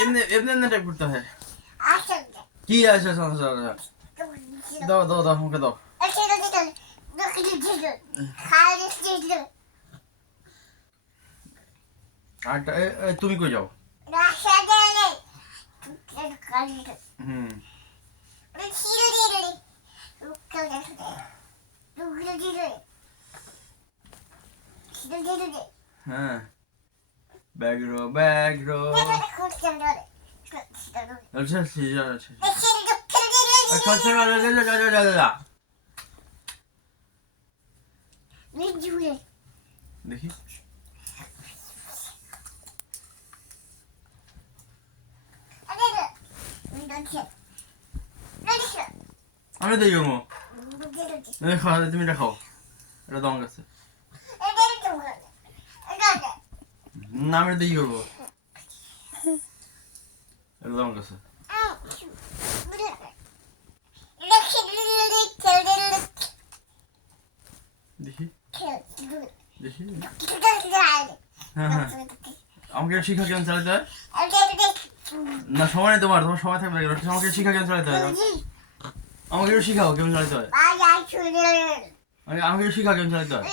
এমনি এমনি এমনি টাইপ করতে হয়। কি আছে দাও দাও দাও আমাকে দাও। আর তুমি কই যাও? হুম হ্যাঁ ব্যাগরো ব্যাগরো আচ্ছা ঠিক আছে দেখি আমি দেই গো খাও তুমি এটা খাও এটা তো আমার কাছে না আমি দেই গো এটা তো আমার কাছে দেখি দেখি হ্যাঁ হ্যাঁ আমাকে শিক্ষা কেমন চালাতে হয় না সময় নেই তোমার তোমার সময় থাকবে আমাকে শিক্ষা কেমন চালাতে হয় আমাকে একটু শিখাও কেমন চালাতে হয় আমাকে একটু শিখাও কেমন চালাতে হয়